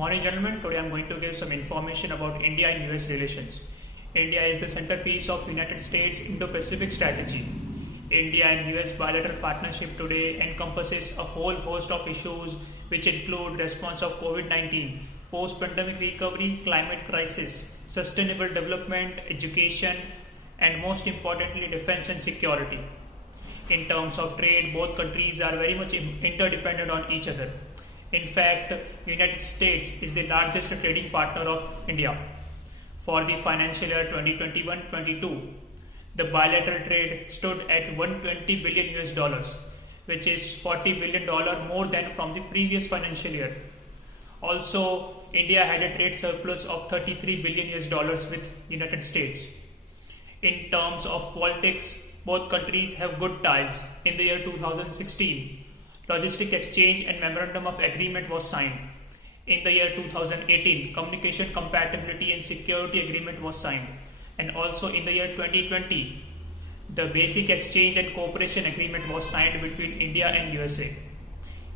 Morning, gentlemen. Today I'm going to give some information about India and US relations. India is the centerpiece of United States Indo-Pacific strategy. India and US bilateral partnership today encompasses a whole host of issues which include response of COVID-19, post-pandemic recovery, climate crisis, sustainable development, education, and most importantly, defense and security. In terms of trade, both countries are very much interdependent on each other. In fact, United States is the largest trading partner of India. For the financial year 2021-22, the bilateral trade stood at 120 billion US dollars, which is $40 billion more than from the previous financial year. Also, India had a trade surplus of 33 billion US dollars with United States. In terms of politics, both countries have good ties. In the year 2016, Logistic Exchange and Memorandum of Agreement was signed. In the year 2018, Communication Compatibility and Security Agreement was signed. And also in the year 2020, the Basic Exchange and Cooperation Agreement was signed between India and USA.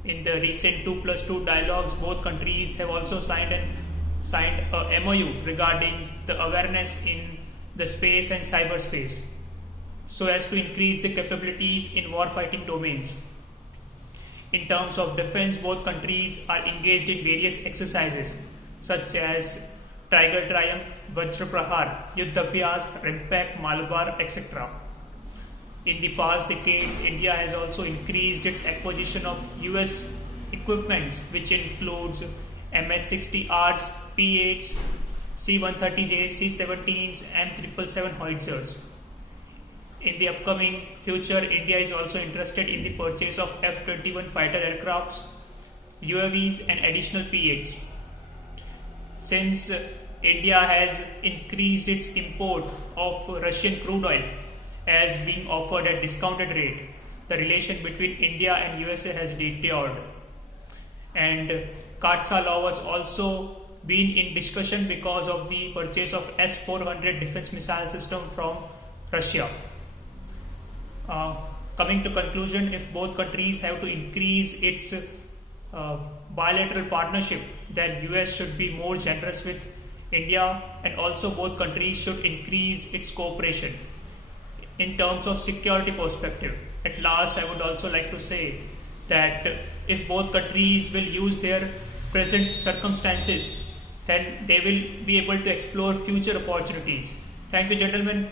In the recent 2+2 dialogues, both countries have also signed a MOU regarding the awareness in the space and cyberspace, so as to increase the capabilities in war-fighting domains. In terms of defense, both countries are engaged in various exercises such as Tiger Triumph, Vajra Prahar, Yuddha Abhyas, Rimpak, Malabar, etc. In the past decades, India has also increased its acquisition of US equipment, which includes MH-60Rs, P-8s, C-130Js, C-17s, and 777 howitzers. In the upcoming future, India is also interested in the purchase of F-21 fighter aircrafts, UAVs, and additional P-8s. Since India has increased its import of Russian crude oil as being offered at discounted rate, the relation between India and USA has deteriorated. And CAATSA law was also been in discussion because of the purchase of S-400 defense missile system from Russia. Coming to conclusion, if both countries have to increase its bilateral partnership, then US should be more generous with India, and also both countries should increase its cooperation. In terms of security perspective, at last I would also like to say that if both countries will use their present circumstances, then they will be able to explore future opportunities. Thank you, gentlemen.